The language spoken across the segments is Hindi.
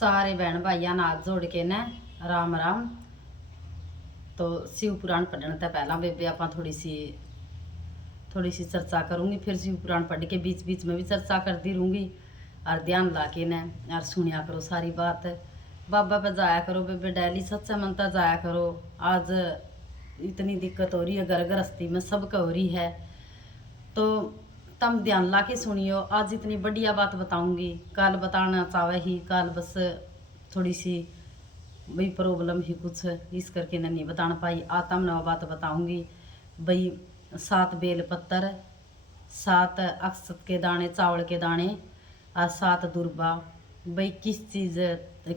सारे बहन भाइयों ने हाथ जोड़ के न राम राम। तो शिव पुराण पढ़ने से पहला बेबे आप थोड़ी सी चर्चा करूँगी, फिर शिव पुराण पढ़ के बीच बीच में भी चर्चा करती रहूँगी। और ध्यान ला के न और सुनिया करो सारी बात। बाबा पे जाया करो बेबे, डेली सच्चा मनता जाया करो। आज इतनी दिक्कत हो रही है घर गृहस्थी में, सबका हो रही है, तो तम ध्यान ला के सुनियो। आज इतनी बढ़िया बात बताऊंगी, कल बताना चाहे ही कल बस थोड़ी सी भाई प्रॉब्लम ही कुछ इस करके नहीं बताना पाई। आतम नवा बात बताऊंगी भाई। 7 बेल पत्तर, 7 अक्षत के दाने, चावल के दाने और 7 दुर्बा भाई किस चीज़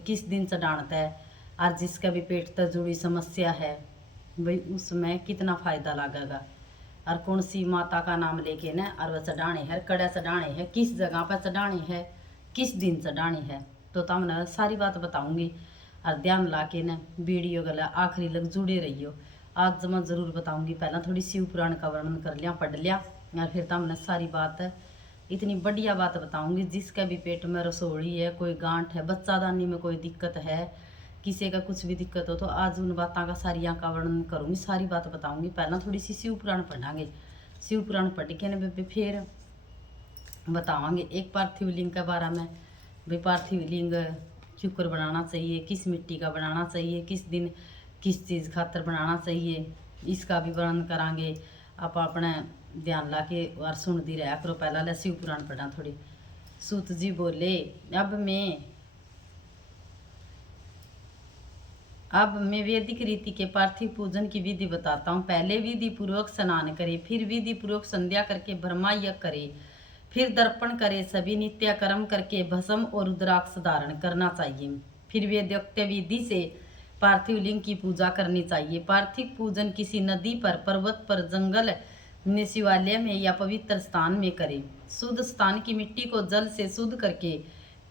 किस दिन चढ़ाता है। और जिसका भी पेट तक जुड़ी समस्या है भाई उसमें कितना फ़ायदा लगेगा। और कौन सी माता का नाम लेके न और वह चढ़ाने है, कड़ा चढ़ाने है, किस जगह पर चढ़ाने है, किस दिन चढ़ाने है, तो तुमने सारी बात बताऊंगी। और ध्यान ला के न वीडियो गला आखिरी लग जुड़े रहियो। आज मैं ज़रूर बताऊंगी। पहला थोड़ी शिव पुराण का वर्णन कर लिया, पढ़ लिया, और फिर तुमने सारी बात इतनी बढ़िया बात बताऊंगी। जिसका भी पेट में रसोड़ी है, कोई गांठ है, बच्चादानी में कोई दिक्कत है, किसी का कुछ भी दिक्कत हो, तो आज उन बातों का सारिया का वर्णन करूँगी, सारी बात बताऊँगी। पहला थोड़ी सी शिव पुराण पढ़ांगे, शिव पुराण पढ़ के न फिर बतावांगे एक पार्थिव लिंग के बारे में। भाई पार्थिव लिंग क्यों बनाना चाहिए, किस मिट्टी का बनाना चाहिए, किस दिन किस चीज़ खातर बनाना चाहिए, इसका भी वर्णन करांगे। आप अपने ध्यान ला के और सुनती रहा करो। पहला ले शिव पुराण पढ़ा थोड़ी। सूत जी बोले, अब मैं वैदिक रीति के पार्थिव पूजन की विधि बताता हूँ। पहले विधि पूर्वक स्नान करे, फिर विधि पूर्वक संध्या करके ब्रह्मा यज्ञ करे, फिर दर्पण करे, सभी नित्य कर्म करके भस्म और रुद्राक्ष धारण करना चाहिए। फिर वेदोक्त विधि से पार्थिव लिंग की पूजा करनी चाहिए। पार्थिव पूजन किसी नदी पर, पर्वत पर, जंगल में, शिवालय में या पवित्र स्थान में करे। शुद्ध स्थान की मिट्टी को जल से शुद्ध करके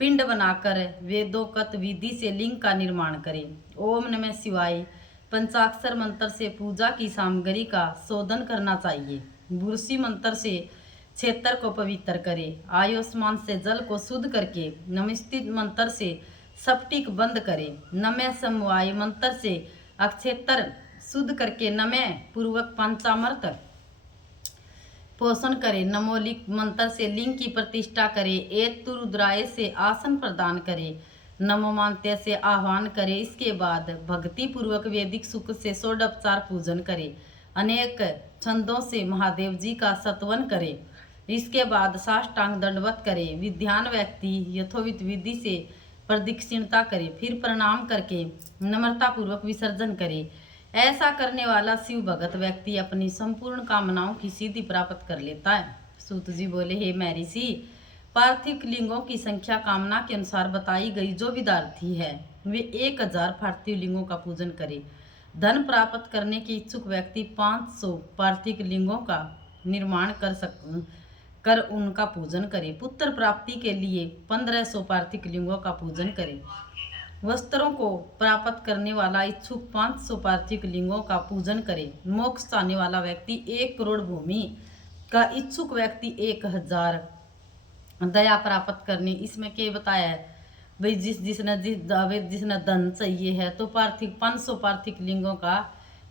पिंड बनाकर वेदोक्त विधि से लिंग का निर्माण करें। ओम नमः शिवाय पंचाक्षर मंत्र से पूजा की सामग्री का शोधन करना चाहिए। बुरसी मंत्र से क्षेत्र को पवित्र करे। आयुष्मान से जल को शुद्ध करके नमस्तित मंत्र से स्फटिक बंद करे। नमः समवाय मंत्र से अक्षेत्र शुद्ध करके नमः पूर्वक पंचामृत पोषण करे। नमोलिक मंत्र से लिंग की प्रतिष्ठा करे। एतु रुद्राय से आसन प्रदान करे। नमो मान्त्य से आह्वान करे। इसके बाद भक्ति पूर्वक वैदिक सुख से षोडोपचार पूजन करे। अनेक छंदों से महादेव जी का सत्वन करे। इसके बाद साष्टांग दंडवत करे। विद्वान व्यक्ति यथोचित विधि से प्रदक्षिणता करे, फिर प्रणाम करके नम्रता पूर्वक विसर्जन करे। ऐसा करने वाला शिव भगत व्यक्ति अपनी संपूर्ण कामनाओं की सिद्धि प्राप्त कर लेता है। सूत जी बोले, हे महर्षि, पार्थिव लिंगों की संख्या कामना के अनुसार बताई गई। जो विद्यार्थी है वे 1000 पार्थिव लिंगों का पूजन करे। धन प्राप्त करने के इच्छुक व्यक्ति 500 पार्थिव लिंगों का निर्माण कर उनका पूजन करे। पुत्र प्राप्ति के लिए 1500 पार्थिव लिंगों का पूजन करे। वस्त्रों को प्राप्त करने वाला इच्छुक 500 पार्थिव लिंगों का पूजन करे। मोक्ष चाहने वाला व्यक्ति 1 करोड़ भूमि का इच्छुक व्यक्ति 1000 दया प्राप्त करनी। इसमें क्या बताया है भाई, जिसने धन चाहिए है तो पार्थिव 500 पार्थिव लिंगों का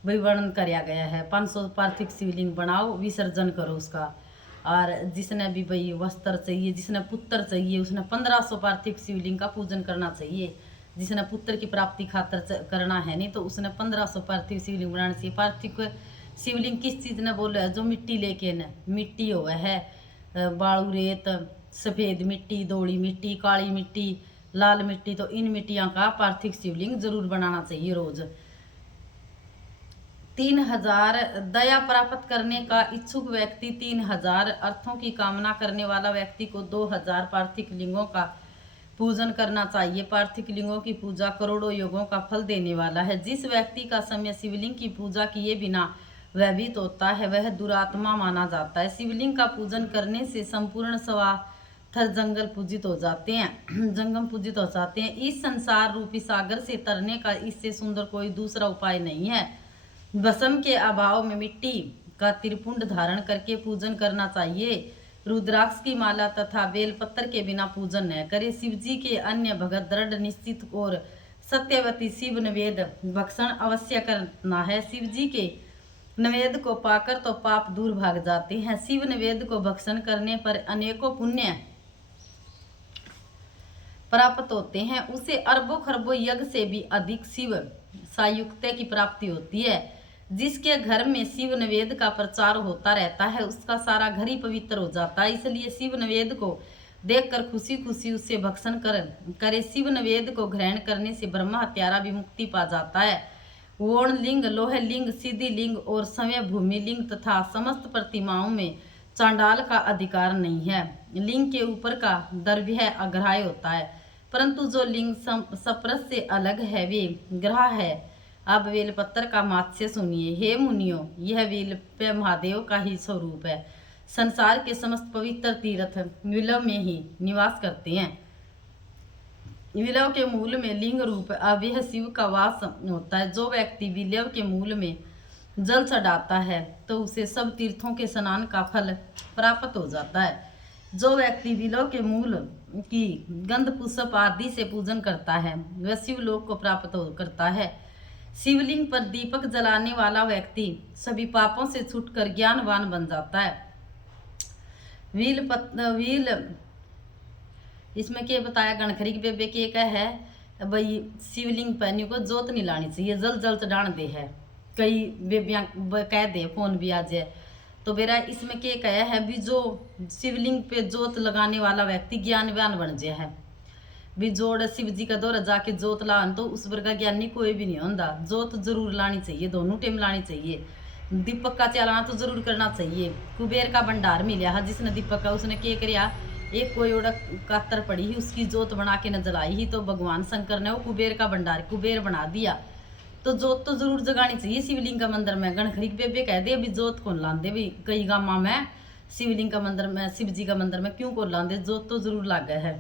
भाई वर्णन कराया गया है। 500 पार्थिव शिवलिंग बनाओ, विसर्जन करो उसका। और जिसने भी भाई वस्त्र चाहिए, जिसने पुत्र चाहिए, उसने 1500 पार्थिव शिवलिंग का पूजन करना चाहिए। जिसने पुत्र की प्राप्ति खातर करना है नहीं तो उसने 1500 पार्थिव शिवलिंग बनाना चाहिए। पार्थिव शिवलिंग किस चीज़ ने बोला है, जो मिट्टी लेके न मिट्टी हुआ है, बालू रेत, सफ़ेद मिट्टी, दौड़ी मिट्टी, काली मिट्टी, लाल मिट्टी, तो इन मिट्टियाँ का पार्थिव शिवलिंग जरूर बनाना चाहिए रोज। 3000 दया प्राप्त करने का इच्छुक व्यक्ति 3000 अर्थों की कामना करने वाला व्यक्ति को 2000 पार्थिव लिंगों का पूजन करना चाहिए। पार्थिव लिंगों की पूजा करोड़ों योगों का फल देने वाला है। जिस व्यक्ति का समय शिवलिंग की पूजा किए बिना व्यतीत होता है वह दुरात्मा माना जाता है। शिवलिंग का पूजन करने से संपूर्ण सवाथर जंगल पूजित हो जाते हैं जंगम पूजित हो जाते हैं। इस संसार रूपी सागर से तरने का इससे सुंदर कोई दूसरा उपाय नहीं है। भस्म के अभाव में मिट्टी का त्रिपुंड धारण करके पूजन करना चाहिए। रुद्राक्ष की माला तथा बेलपत्र के बिना पूजन न करे। शिव जी के अन्य भगत दृढ़ निश्चित और सत्यवती शिव नवेद भक्षण अवश्य करना है। शिव जी के नवेद को पाकर तो पाप दूर भाग जाते हैं। शिव नवेद को भक्षण करने पर अनेकों पुण्य प्राप्त होते हैं। उसे अरबों खरबों यज्ञ से भी अधिक शिव सायुक्त्य की प्राप्ति होती है। जिसके घर में शिव नवेद का प्रचार होता रहता है उसका सारा घर ही पवित्र हो जाता है। इसलिए शिव नवेद को देखकर खुशी खुशी उससे भक्षण करे। शिव नवेद को ग्रहण करने से ब्रह्मा हत्यारा भी मुक्ति पा जाता है। वर्ण लिंग, लोह लिंग, सिद्धि लिंग और समय भूमि लिंग तथा समस्त प्रतिमाओं में चांडाल का अधिकार नहीं है। लिंग के ऊपर का द्रव्य अग्राह्य होता है, परंतु जो लिंग सप्रस से अलग है वे ग्राह्य है। अब बेलपत्र का मात्स्य सुनिए। हे मुनियों, यह बेलप्य महादेव का ही स्वरूप है। संसार के समस्त पवित्र तीर्थ विलव में ही निवास करते हैं। विलव के मूल में लिंग रूप अव्यय शिव का वास होता है। जो व्यक्ति विलव के मूल में जल चढ़ाता है तो उसे सब तीर्थों के स्नान का फल प्राप्त हो जाता है। जो व्यक्ति विलव के मूल की गंध पुष्प आदि से पूजन करता है वह शिवलोक को प्राप्त करता है। शिवलिंग पर दीपक जलाने वाला व्यक्ति सभी पापों से छूटकर ज्ञानवान बन जाता है। व्हील इसमें क्या बताया, गणखरी की बेबे के क्या है भाई, शिवलिंग पर को जोत नहीं लानी चाहिए, जल जल चढ़ान दे है। कई बेबियां कह दे फोन भी आ जाए तो मेरा इसमें क्या कहा है भी जो शिवलिंग पे जोत लगाने वाला व्यक्ति ज्ञानवान बन जाए है। भी जोड़ शिव जी का दौरा जाके जोत लान तो उस वर्ग का ज्ञानी कोई भी नहीं होता। जोत जरूर लानी चाहिए, दोनों टाइम लानी चाहिए। दीपक का चलाना तो जरूर करना चाहिए। कुबेर का भंडार मिला है जिसने दीपक का, उसने क्या करिया, एक कोई ओड़ा कातर पड़ी ही उसकी जोत बना के न जलाई ही तो भगवान शंकर ने वो कुबेर का भंडार कुबेर बना दिया। तो जोत तो जरूर जगानी चाहिए शिवलिंग का मंदिर में। गणखरी बेबे कह दे अभी जोत कौन लाते भी, कई गामा में शिवलिंग का मंदिर में, शिव जी का मंदिर में क्यों कौन लाते, जोत तो जरूर लाग है।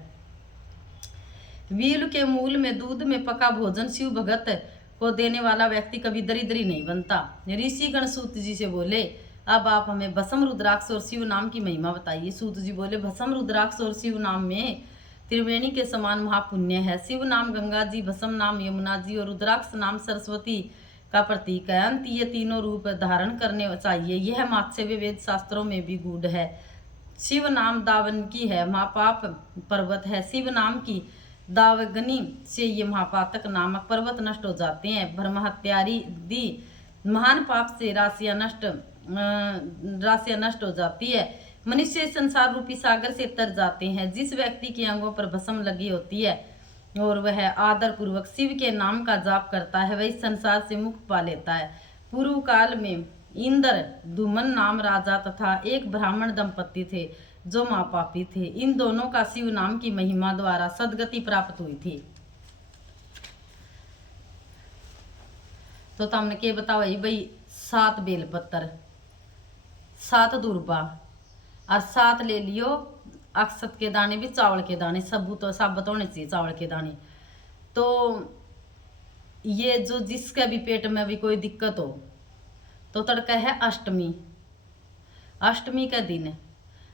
वील के मूल में दूध में पका भोजन शिव भगत को देने वाला व्यक्ति कभी दरिद्री नहीं बनता। ऋषि गण सूत जी से बोले अब आप हमें भस्म रुद्राक्ष और शिव नाम की महिमा बताइए। सूत जी बोले भस्म रुद्राक्ष और शिव नाम में त्रिवेणी के समान महापुण्य है। शिव नाम गंगा जी, भस्म नाम यमुना जी और रुद्राक्ष नाम सरस्वती का प्रतीक है। अंत ये तीनों रूप धारण करने चाहिए। यह मात्स्य वेद शास्त्रों में भी गूढ़ है। शिव नाम दावनकी है, महापाप पर्वत है। शिव नाम की दावगनी से ये महापातक नामक पर्वत नष्ट हो जाते हैं। ब्रह्म हत्यारी दी महान पाप से राशियां नष्ट हो जाती है। मनुष्य संसार रूपी सागर से तर जाते हैं। जिस व्यक्ति के अंगों पर भस्म लगी होती है और वह आदर पूर्वक शिव के नाम का जाप करता है वह इस संसार से मुक्त पा लेता है। पूर्व काल में इंद्र धूमन नाम राजा तथा एक ब्राह्मण दंपति थे जो महापापी थे। इन दोनों का शिव नाम की महिमा द्वारा सदगति प्राप्त हुई थी। तो तुमने क्या बताओ भाई, 7 बेलपत्र, 7 दुर्बा और 7 ले लियो अक्षत के दाने भी, चावल के दाने साबुत होने चाहिए चावल के दाने। तो ये जो जिसका भी पेट में भी कोई दिक्कत हो तो तड़का है अष्टमी, अष्टमी का दिन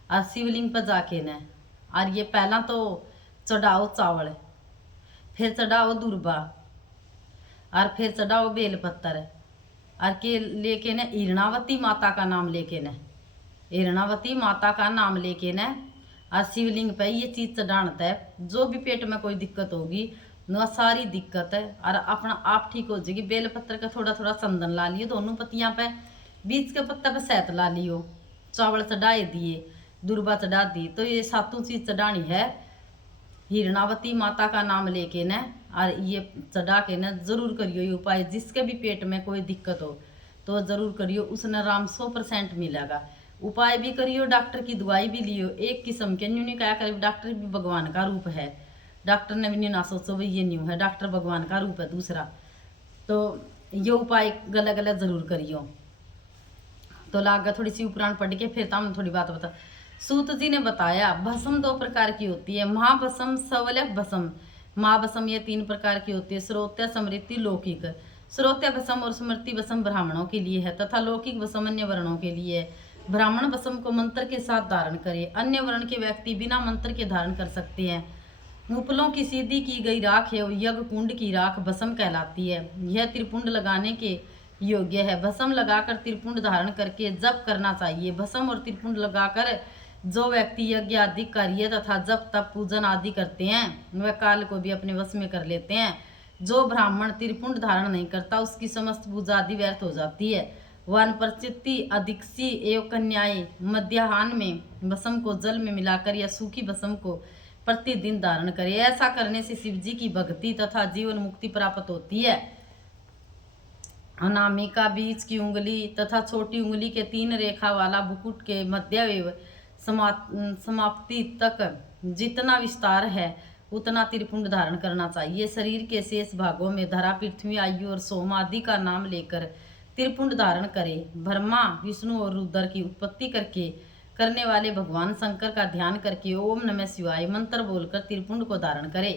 और शिवलिंग पर जाके न, और ये पहला तो चढ़ाओ चावल, फिर चढ़ाओ दुर्बा और फिर चढ़ाओ बेलपत्र और के लेके न ईरणावती माता का नाम लेके न, ईरणावती माता का नाम लेके न और शिवलिंग पे ये चीज चढ़ाना है। जो भी पेट में कोई दिक्कत होगी वह सारी दिक्कत है और अपना आप ठीक हो जाएगी। बेलपत्र का थोड़ा थोड़ा चंदन ला लियो दोनों पत्तियां पे, बीच के पत्ता पे शहद ला लियो, चावल चढ़ाए दिए, दुर्बा चढ़ा दी। तो ये 7 चीज चढ़ानी है हिरणावती माता का नाम लेके न, और ये चढ़ा के न जरूर करियो ये उपाय। जिसके भी पेट में कोई दिक्कत हो तो जरूर करियो, उसने आराम 100% मिलेगा। उपाय भी करियो, डॉक्टर की दवाई भी लियो। एक किस्म के न्यू नहीं क्या करिए, डॉक्टर भी भगवान का रूप है। डॉक्टर ने भी नहीं ना सोचो भाई ये न्यू है, डॉक्टर भगवान का रूप है दूसरा। तो ये उपाय गला गला जरूर करियो। तो लागा थोड़ी सी उपराण पढ़ के फिर हम थोड़ी बात बता। सूत जी ने बताया भस्म 2 प्रकार की होती है, महाभस्म सवलक भस्म। महाभस्म ये 3 प्रकार की होती है, श्रोत्य, स्मृति, लौकिक। श्रोत्य भस्म और स्मृति भस्म ब्राह्मणों के लिए है तथा लौकिक भस्म अन्य वर्णों के लिए है। ब्राह्मण भस्म को मंत्र के साथ धारण करे। अन्य वर्ण के व्यक्ति बिना मंत्र के धारण कर सकते हैं। उपलों की सीधी की गई राख है यज्ञ कुंड की राख भस्म कहलाती है। यह त्रिपुंड लगाने के योग्य है। भस्म लगाकर त्रिपुंड धारण करके जप करना चाहिए। भस्म और त्रिपुंड लगाकर जो व्यक्ति यज्ञ आदि कार्य तथा जप तप पूजन आदि करते हैं वह काल को भी अपने वश में कर लेते हैं। जो ब्राह्मण त्रिपुंड धारण नहीं करता उसकी समस्त पूजा आदि व्यर्थ हो जाती है। वानप्रचित्ति अधिकसी एवं कन्याएं मध्याह्न में भस्म को जल में मिलाकर या सूखी भस्म को प्रतिदिन धारण करे। ऐसा करने से शिव जी की भक्ति तथा जीवन मुक्ति प्राप्त होती है। अनामिका बीच की उंगली तथा छोटी उंगली के 3 रेखा वाला बुकुट के मध्य समाप्ति तक जितना विस्तार है उतना त्रिपुंड धारण करना चाहिए। शरीर के शेष भागों में धरा पृथ्वी आयु और सोम आदि का नाम लेकर त्रिपुंड धारण करे। ब्रह्मा विष्णु और रुद्र की उत्पत्ति करने वाले भगवान शंकर का ध्यान करके ओम नमः शिवाय मंत्र बोलकर त्रिपुंड को धारण करे।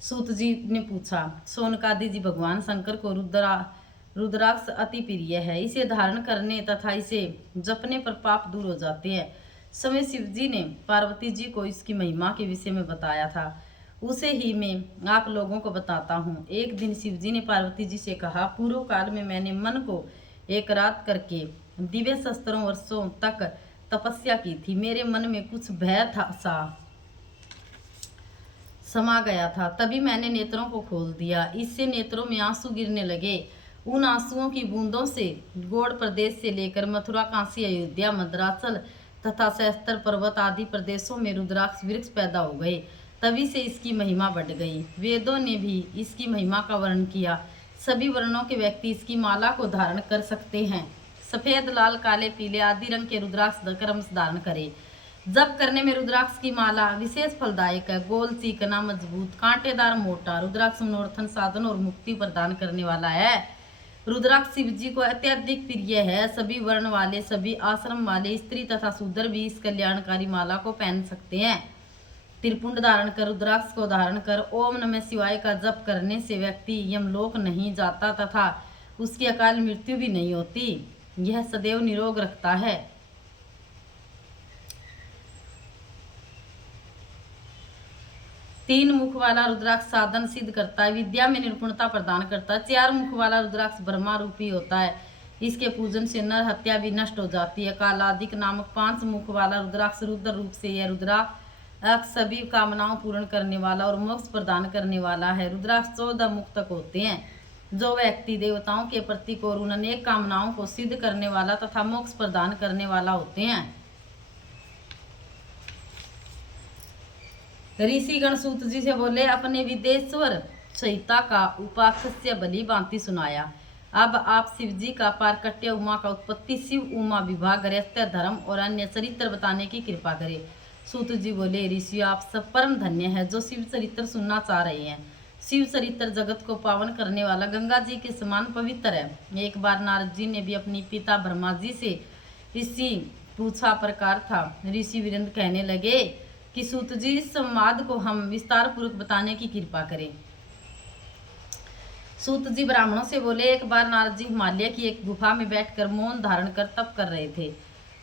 सूत जी ने पूछा, सोनकादि जी भगवान शंकर को रुद्राक्ष अति प्रिय है। इसे धारण करने तथा इसे जपने पर पाप दूर हो जाते हैं। समय शिव जी ने पार्वती जी को इसकी महिमा के विषय में बताया था, उसे ही मैं आप लोगों को बताता हूँ। एक दिन शिव जी ने पार्वती जी से कहा, पूर्व काल में मैंने मन को एक रात करके दिव्य शस्त्रों वर्षों तक तपस्या की थी। मेरे मन में कुछ भय था सा समा गया था। तभी मैंने नेत्रों को खोल दिया। इससे नेत्रों में आंसू गिरने लगे। उन आंसुओं की बूंदों से गौड़ प्रदेश से लेकर मथुरा काशी अयोध्या मद्राचल तथा सहस्त्र पर्वत आदि प्रदेशों में रुद्राक्ष वृक्ष पैदा हो गए। तभी से इसकी महिमा बढ़ गई। वेदों ने भी इसकी महिमा का वर्णन किया। सभी वर्णों के व्यक्ति इसकी माला को धारण कर सकते हैं। सफेद लाल काले पीले आदि रंग के रुद्राक्ष क्रम से धारण करे। जप करने में रुद्राक्ष की माला विशेष फलदायक है। गोल चिकना मजबूत कांटेदार मोटा रुद्राक्ष मनोरथन साधन और मुक्ति प्रदान करने वाला है। रुद्राक्ष शिव जी को अत्यधिक प्रिय है। सभी वर्ण वाले सभी आश्रम वाले स्त्री तथा शूद्र भी इस कल्याणकारी माला को पहन सकते हैं। त्रिपुंड धारण कर रुद्राक्ष को धारण कर ओम नमः शिवाय का जप करने से व्यक्ति यमलोक नहीं जाता तथा उसकी अकाल मृत्यु भी नहीं होती। यह सदैव निरोग रखता है। तीन मुख वाला रुद्राक्ष साधन सिद्ध करता है। विद्या में निपुणता प्रदान करता है। 4 मुख वाला रुद्राक्ष ब्रह्मा रूपी होता है। इसके पूजन से नर हत्या भी नष्ट हो जाती है। कालादिक नामक 5 मुख वाला रुद्राक्ष रुद्र रूप से यह रुद्राक्ष सभी कामनाओं पूर्ण करने वाला और मोक्ष प्रदान करने वाला है। रुद्राक्ष 14 मुख तक होते हैं। जो व्यक्ति देवताओं के प्रतीक और उन अनेक कामनाओं को सिद्ध करने वाला तथा मोक्ष प्रदान करने वाला होते हैं। ऋषिगण सूत जी से बोले, अपने विदेश्वर संहिता का उपाख्य बलि भांति सुनाया। अब आप शिव जी का पारकट्य उमा का उत्पत्ति शिव उमा विवाह गृहस्थ धर्म और अन्य चरित्र बताने की कृपा करे। सूत जी बोले, ऋषि आप सब परम धन्य है जो शिव चरित्र सुनना चाह रहे हैं। शिव चरित्र जगत को पावन करने वाला गंगा जी के समान पवित्र है। एक बार नारद जी ने भी अपनी पिता ब्रह्मा जी से इसी पूछा प्रकार था। ऋषि वीरेंद्र कहने लगे कि सूत जी इस संवाद को हम विस्तार पूर्वक बताने की कृपा करें। सूत जी ब्राह्मणों से बोले, एक बार नारद जी हिमालय की एक गुफा में बैठकर मौन धारण कर तप कर रहे थे।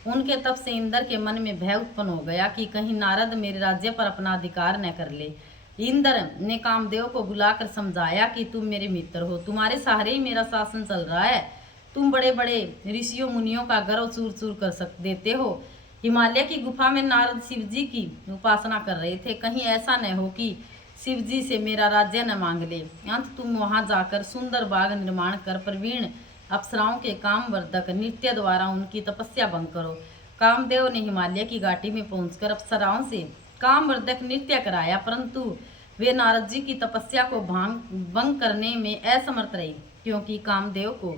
उनके तप से इंद्र के मन में भय उत्पन्न हो गया कि कहीं नारद मेरे राज्य पर अपना अधिकार न कर ले। इंद्र ने कामदेव को बुलाकर समझाया कि तुम मेरे मित्र हो, तुम्हारे सहारे ही मेरा शासन चल रहा है। तुम बड़े बड़े ऋषियों मुनियों का गर्व चूर चूर कर देते हो। हिमालय की गुफा में नारद शिव जी की उपासना कर रहे थे। कहीं ऐसा न हो कि शिव जी से मेरा राज्य न मांग ले। अंत तुम वहां जाकर सुंदर बाग निर्माण कर प्रवीण अप्सराओं के काम वर्धक नृत्य द्वारा उनकी तपस्या भंग करो। कामदेव ने हिमालय की घाटी में पहुंचकर अप्सराओं से कामवर्धक नृत्य कराया, परंतु वे नारद जी की तपस्या को भंग करने में असमर्थ रही, क्योंकि कामदेव को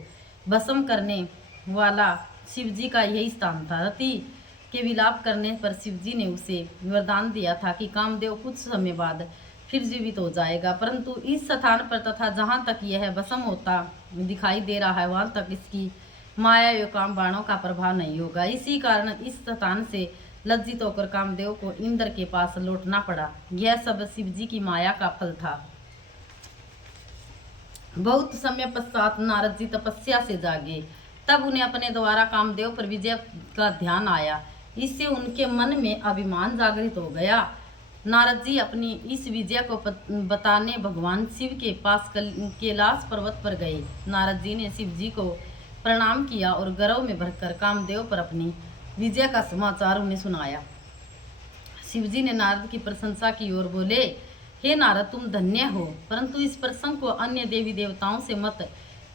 भस्म करने वाला शिव जी का यही स्थान था। रति के विलाप करने पर शिव जी ने उसे वरदान दिया था कि कामदेव कुछ समय बाद फिर जीवित हो जाएगा, परंतु इस स्थान पर तथा जहाँ तक यह भस्म होता दिखाई दे रहा है वहाँ तक इसकी माया एवं काम बाणों का प्रभाव नहीं होगा। इसी कारण इस स्थान से लज्जित होकर कामदेव को इंद्र के पास लौटना पड़ा। यह सब शिव जी की माया का फल था। बहुत समय पश्चात नारद जी तपस्या से जागे। तब उन्हें अपने द्वारा कामदेव पर विजय का ध्यान आया। इससे उनके मन में अभिमान जागृत हो गया। नारद जी अपनी इस विजय को बताने भगवान शिव के पास कैलाश पर्वत पर गए। नारद जी ने शिव जी को प्रणाम किया और गर्व में भरकर कामदेव पर अपनी विजय का समाचार उन्हें सुनाया। शिव जी ने नारद की प्रशंसा की और बोले, हे नारद, तुम धन्य हो, परंतु इस प्रसंग को अन्य देवी देवताओं से मत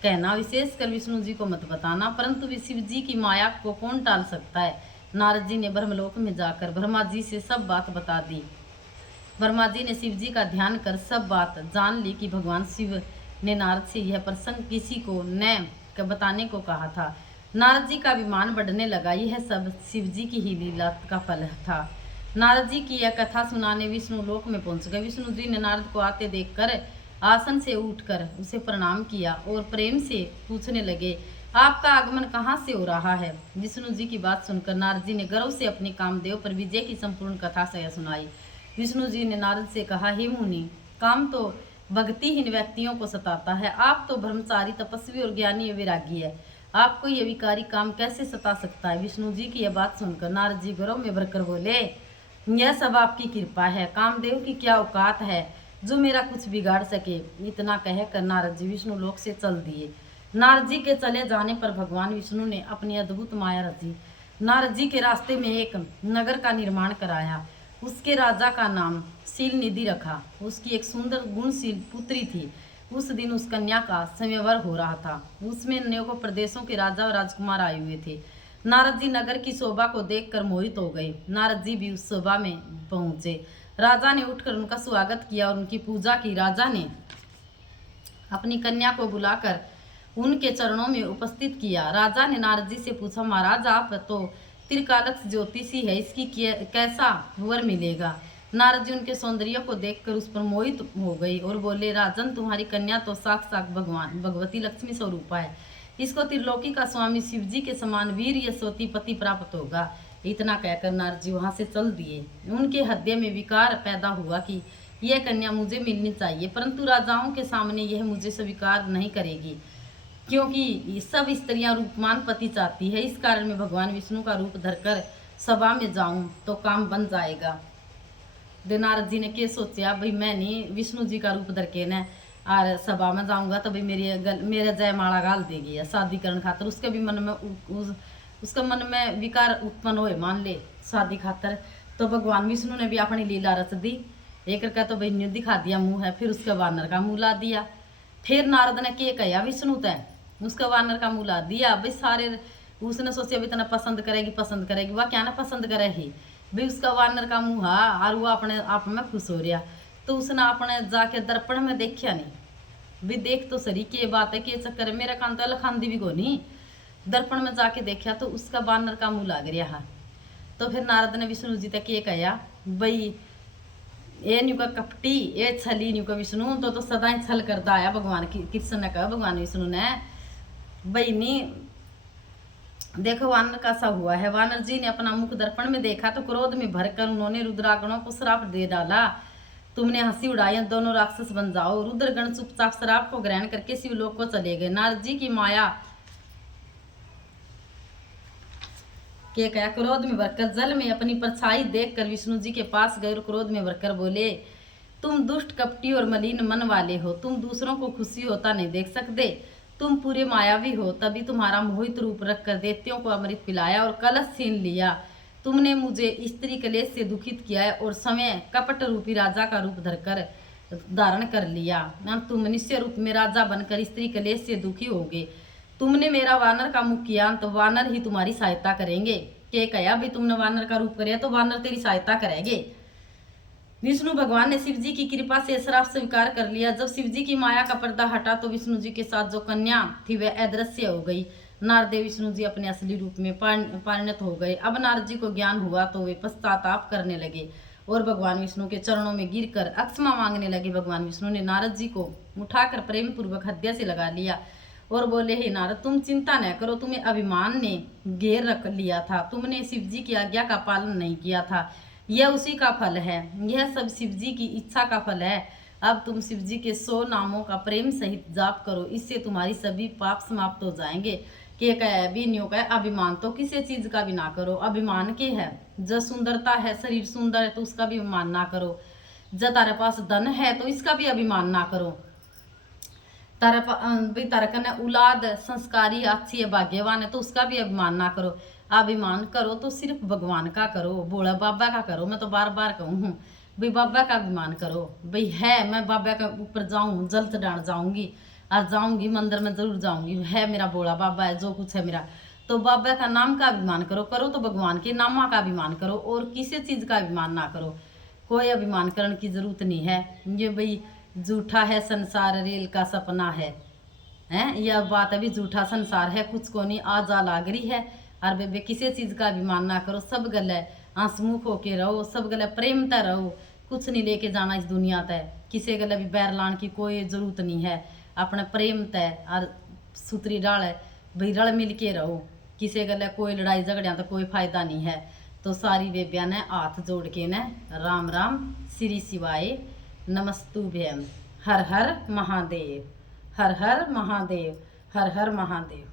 कहना, विशेषकर विष्णु जी को मत बताना, परंतु शिव जी की माया को कौन टाल सकता है। नारद जी ने ब्रह्मलोक में जाकर ब्रह्मा जी से सब बात बता दी। ब्रह्मा जी ने शिव जी का ध्यान कर सब बात जान ली कि भगवान शिव ने नारद से यह प्रसंग किसी को न बताने को कहा था। नारद जी का अभिमान बढ़ने लगा। यह सब शिव जी की ही लीला का फल था। नारद जी की यह कथा सुनाने विष्णु लोक में पहुंच गए। विष्णु जी ने नारद को आते देखकर आसन से उठकर उसे प्रणाम किया और प्रेम से पूछने लगे, आपका आगमन कहाँ से हो रहा है। विष्णु जी की बात सुनकर नारद जी ने गर्व से अपने कामदेव पर विजय की संपूर्ण कथा से सुनाई। विष्णु जी ने नारद से कहा, हे मुनि, काम तो भक्तिहीन व्यक्तियों को सताता है। आप तो ब्रह्मचारी, तपस्वी और ज्ञानी वैरागी है, आपको यह विकारी काम कैसे सता सकता है। विष्णु जी की यह बात सुनकर नारद जी गर्व में भरकर बोले, यह सब आपकी कृपा है। कामदेव की क्या औकात है जो मेरा कुछ बिगाड़ सके। इतना कहकर नारद जी विष्णु लोक से चल दिए। नारद जी के चले जाने पर भगवान विष्णु ने अपनी अद्भुत माया रची। नारद जी के रास्ते में एक नगर का निर्माण कराया। उसके राजा का नाम शील निधि रखा। उसकी एक सुंदर गुणशील पुत्री थी। उस दिन उस कन्या का संयवर हो रहा था। उसमें अनेकों प्रदेशों के राजा और राजकुमार आए हुए थे। नारद जी नगर की शोभा को देखकर मोहित हो गए। नारद जी भी उस शोभा में पहुंचे। राजा ने उठकर उनका स्वागत किया और उनकी पूजा की। राजा ने अपनी कन्या को बुलाकर उनके चरणों में उपस्थित किया। राजा ने नारद जी से पूछा, महाराज, आप तो त्रिकालज्ञ ज्योतिषी है, इसकी कैसा वर मिलेगा। नारद जी उनके सौंदर्य को देखकर उस पर मोहित हो गई और बोले, राजन, तुम्हारी कन्या तो साक्षात भगवती लक्ष्मी स्वरूपा है। इसको त्रिलोकी का स्वामी शिव जी के समान वीर यशोती पति प्राप्त होगा। इतना कहकर नारद जी वहां से चल दिए। उनके हृदय में विकार पैदा हुआ कि यह कन्या मुझे मिलनी चाहिए, परंतु राजाओं के सामने यह मुझे स्वीकार नहीं करेगी, क्योंकि सब स्त्रियां रूपमान पति चाहती है। इस कारण मैं भगवान विष्णु का रूप धरकर सभा में जाऊं तो काम बन जाएगा। नारद जी ने क्या सोचा, भाई मैं नहीं विष्णु जी का रूप धर के न और सभा में जाऊंगा तो भाई मेरे जयमाला गाल देगी या शादी करने खातर। उसके भी मन में उसका मन में विकार उत्पन्न हुए, मान ले शादी खातर। तो भगवान विष्णु ने भी अपनी लीला रच दी। एक का तो भाई न्यू दिखा दिया मुंह है, फिर उसके वानर का मुंह ला दिया। फिर नारद ने क्या कहा, विष्णु तय उसका वानर का मुँह ला दिया। भाई सारे उसने सोचा भी इतना पसंद करेगी, वह क्या ना पसंद करेगी भाई। उसका वानर का मुँह और वो अपने आप में खुश हो रहा। तो उसने अपने जाके दर्पण में देखा नहीं, भी देख तो सही के बात है, के चक्कर है, मेरा कान तो लखांदी भी को नहीं। दर्पण में जाके देखा तो उसका वानर का मुँह लाग रहा। तो फिर नारद ने विष्णु जी तक ये कहा, भाई ये न्यू का कपटी, ये छली न्यू का विष्णु तो सदा ही छल करता आया। भगवान कृष्ण ने कहा, भगवान विष्णु ने, भाई नहीं देखो वानर का सा हुआ है। वानर जी ने अपना मुख दर्पण में देखा तो क्रोध में भरकर उन्होंने रुद्रागणों को श्राप दे डाला, तुमने हंसी उड़ाई, दोनों राक्षस बन जाओ। रुद्रगण चुपचाप श्राप को ग्रहण करके शिवलोक को चले गए। नारद जी की माया के कहा, क्रोध में भरकर जल में अपनी परछाई देखकर विष्णु जी के पास गए और क्रोध में भरकर बोले, तुम दुष्ट, कपटी और मलिन मन वाले हो। तुम दूसरों को खुशी होता नहीं देख सकते। तुम पूरे मायावी हो, तभी तुम्हारा मोहित रूप रखकर दैत्यों को अमृत पिलाया और कलश छीन लिया। तुमने मुझे स्त्री कलेश से दुखित किया है और समय कपट रूपी राजा का रूप धरकर धारण कर लिया। तुम मनुष्य रूप में राजा बनकर स्त्री कलेश से दुखी होगे। तुमने मेरा वानर का मुख किया तो वानर ही तुम्हारी सहायता करेंगे। के कहा, भी तुमने वानर का रूप कराया तो वानर तेरी सहायता करेंगे। विष्णु भगवान ने शिव जी की कृपा से श्राप स्वीकार कर लिया। जब शिव जी की माया का पर्दा हटा तो विष्णु जी के साथ जो कन्या थी वह अदृश्य हो गई। नारद विष्णु जी अपने असली रूप में परिणत हो गए। अब नारद जी को ज्ञान हुआ तो वे पश्चाताप करने लगे और भगवान विष्णु के चरणों में गिरकर अक्षमा मांगने लगे। भगवान विष्णु ने नारद जी को उठाकर प्रेम पूर्वक हृदय से लगा लिया और बोले, हे नारद, तुम चिंता न करो, तुम्हें अभिमान ने घेर रख लिया था। तुमने शिव जी की आज्ञा का पालन नहीं किया था, यह उसी का फल है। यह सब शिव जी की इच्छा का फल है। अब तुम शिव जी के 100 नामों का प्रेम सहित जाप करो, इससे तुम्हारी सभी पाप समाप्त हो जाएंगे। के कह भी न्यू कह अभिमान तो किसी चीज का भी ना करो। अभिमान के है जो सुंदरता है, शरीर सुंदर है तो उसका भी अभिमान ना करो। जब तारे पास धन है तो इसका भी अभिमान ना करो। तारे कने औलाद संस्कारी अच्छी है, भाग्यवान है तो उसका भी अभिमान ना करो। अभिमान करो तो सिर्फ भगवान का करो, भोला बाबा का करो। मैं तो बार बार कहूँ हूँ भाई बाबा का अभिमान करो। भाई है मैं बाबा के ऊपर जाऊँ, जल चढ़ाने जाऊंगी, आज जाऊंगी मंदिर में जरूर जाऊंगी, है मेरा भोला बाबा है, जो कुछ है मेरा। तो बाबा का नाम का अभिमान करो, करो तो भगवान के नामा का अभिमान करो और किसी चीज का अभिमान ना करो। कोई अभिमान करने की जरूरत नहीं है। ये भाई झूठा है संसार, रेल का सपना है यह बात अभी झूठा संसार है, कुछ को नहीं आ जा लाग रही है। और बेबे किसी चीज का अभिमान ना करो, सब गले हंसमुख होके रहो, सब गले प्रेमता रहो। कुछ नहीं लेके जाना इस दुनिया तय, किसी गले भी बैर लाने की कोई जरूरत नहीं है। अपने प्रेम तय और सुतरी डाल भाई रल मिल के रहो, किसी गले कोई लड़ाई झगड़िया तो कोई फायदा नहीं है। तो सारी बेबिया ने हाथ जोड़ के ने राम राम श्री शिवाय नमस्तुभ्यम। हर हर महादेव, हर हर महादेव, हर हर महादेव।